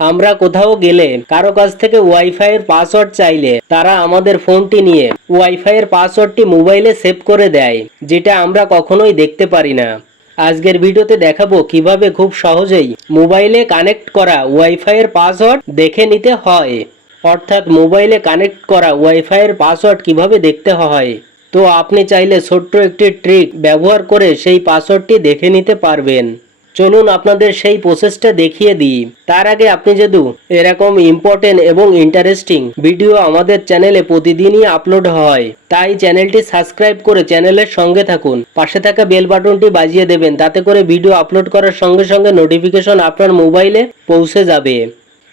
আমরা কোথাও গেলে কারো কাছ থেকে ওয়াইফাই এর পাসওয়ার্ড চাইলে তারা আমাদের ফোনটি নিয়ে ওয়াইফাই এর পাসওয়ার্ডটি মোবাইলে সেভ করে দেয়, যেটা আমরা কখনোই দেখতে পারি না। আজকের ভিডিওতে দেখাবো কিভাবে খুব সহজেই মোবাইলে কানেক্ট করা ওয়াইফাই এর পাসওয়ার্ড দেখে নিতে হয়। অর্থাৎ মোবাইলে কানেক্ট করা ওয়াইফাই এর পাসওয়ার্ড কিভাবে দেখতে হয়। তো আপনি চাইলে ছোট্ট একটি ট্রিক ব্যবহার করে সেই পাসওয়ার্ডটি দেখে নিতে পারবেন। চলুন আপনাদের সেই প্রসেসটা দেখিয়ে দিই। তার আগে আপনি যদি এরকম ইম্পর্টেন্ট এবং ইন্টারেস্টিং ভিডিও আমাদের চ্যানেলে প্রতিদিনই আপলোড হয়, তাই চ্যানেলটি সাবস্ক্রাইব করে চ্যানেলের সঙ্গে থাকুন। পাশে থাকা বেল বাটনটি বাজিয়ে দেবেন, তাতে করে ভিডিও আপলোড করার সঙ্গে সঙ্গে নোটিফিকেশন আপনার মোবাইলে পৌঁছে যাবে।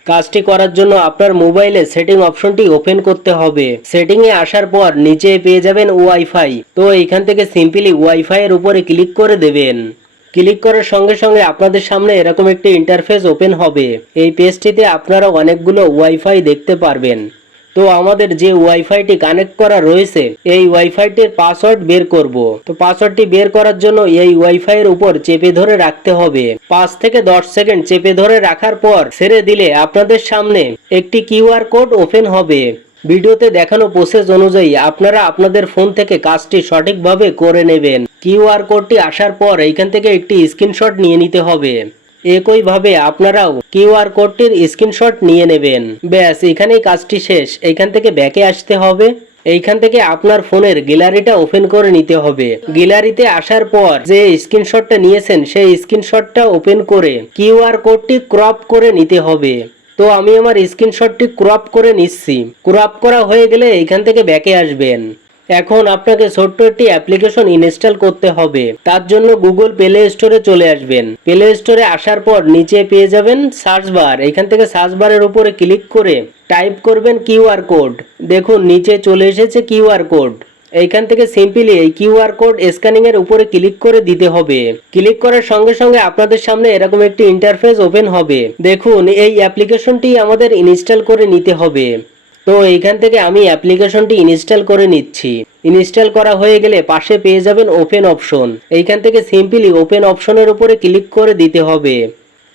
কাজটি করার জন্য আপনার মোবাইলে সেটিং অপশনটি ওপেন করতে হবে। সেটিংয়ে আসার পর নিচে পেয়ে যাবেন ওয়াইফাই। তো এইখান থেকে সিম্পলি ওয়াইফাই এর উপরে ক্লিক করে দেবেন। ক্লিক করার সঙ্গে সঙ্গে আপনাদের সামনে এরকম একটি ইন্টারফেস ওপেন হবে। এই পেজটিতে আপনারা অনেকগুলো ওয়াইফাই দেখতে পারবেন। তো আমাদের যে ওয়াইফাইটি কানেক্ট করা রয়েছে এই ওয়াইফাইটির পাসওয়ার্ড বের করব। তো পাসওয়ার্ডটি বের করার জন্য এই ওয়াইফাই এর উপর চেপে ধরে রাখতে হবে। 5 থেকে 10 সেকেন্ড চেপে ধরে রাখার পর ছেড়ে দিলে আপনাদের সামনে একটি কিউআর কোড ওপেন হবে। ভিডিওতে দেখানো প্রসেস অনুযায়ী আপনারা আপনাদের ফোন থেকে কাজটি সঠিকভাবে করে নেবেন। কিউআর কোডটি আসার পর এইখান থেকে একটি স্ক্রিনশট নিয়ে নিতে হবে। একইভাবে আপনারাও কিউআর কোডটির স্ক্রিনশট নিয়ে নেবেন। ব্যাস, এখানেই কাজটি শেষ। এইখান থেকে ব্যাকে আসতে হবে। এইখান থেকে আপনার ফোনের গ্যালারিটা ওপেন করে নিতে হবে। গ্যালারিতে আসার পর যে স্ক্রিনশটটা নিয়েছেন সেই স্ক্রিনশটটা ওপেন করে কিউআর কোডটি ক্রপ করে নিতে হবে। তো আমি আমার স্ক্রিনশটটি ক্রপ করে নিচ্ছি। ক্রপ করা হয়ে গেলে এইখান থেকে ব্যাকে আসবেন। এখন আপনাকে ছোট্ট একটি অ্যাপ্লিকেশন ইনস্টল করতে হবে। তার জন্য গুগল প্লে স্টোরে চলে আসবেন। প্লে স্টোরে আসার পর নিচে পেয়ে যাবেন সার্চ বার। এখান থেকে সার্চ বারের উপরে ক্লিক করে টাইপ করবেন কিউআর কোড। দেখুন নিচে চলে এসেছে কিউআর কোড। এইখান থেকে সিম্পলি এই কিউআর কোড স্ক্যানিং এর উপরে ক্লিক করে দিতে হবে। ক্লিক করার সঙ্গে সঙ্গে আপনাদের সামনে এরকম একটি ইন্টারফেস ওপেন হবে। দেখুন এই অ্যাপ্লিকেশনটি আমাদের ইনস্টল করে নিতে হবে। তো এইখান থেকে আমি অ্যাপ্লিকেশনটি ইনস্টল করে নিচ্ছি। ইনস্টল করা হয়ে গেলে পাশে পেয়ে যাবেন ওপেন অপশন। এইখান থেকে সিম্পলি ওপেন অপশনের উপরে ক্লিক করে দিতে হবে।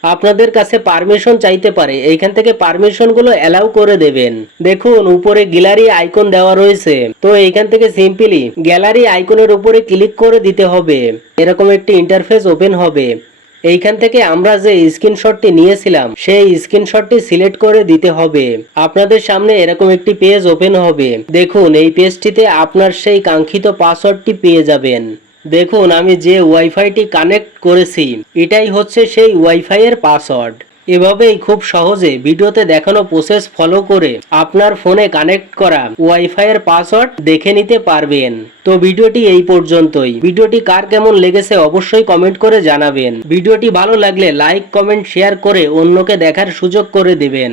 আপনাদের কাছে পারমিশন চাইতে পারে, এইখান থেকে পারমিশনগুলো অ্যালাউ করে দেবেন। দেখুন উপরে গ্যালারি আইকন দেওয়া রয়েছে। তো এইখান থেকে সিম্পলি গ্যালারি আইকনের উপরে ক্লিক করে দিতে হবে। এরকম একটি ইন্টারফেস ওপেন হবে। এইখান থেকে আমরা যে স্ক্রিনশটটি নিয়েছিলাম সেই স্ক্রিনশটটি সিলেক্ট করে দিতে হবে। আপনাদের সামনে এরকম একটি পেজ ওপেন হবে। দেখুন এই পেজটিতে আপনার সেই কাঙ্ক্ষিত পাসওয়ার্ডটি পেয়ে যাবেন। দেখুন আমি যে ওয়াইফাইটি কানেক্ট করেছি এটাই হচ্ছে সেই ওয়াইফাই এর পাসওয়ার্ড। এভাবেই খুব সহজে ভিডিওতে দেখানো প্রসেস ফলো করে আপনার ফোনে কানেক্ট করা ওয়াইফাই এর পাসওয়ার্ড দেখে নিতে পারবেন। তো ভিডিওটি এই পর্যন্তই। ভিডিওটি কার কেমন লেগেছে অবশ্যই কমেন্ট করে জানাবেন। ভিডিওটি ভালো লাগলে লাইক, কমেন্ট, শেয়ার করে অন্যকে দেখার সুযোগ করে দেবেন।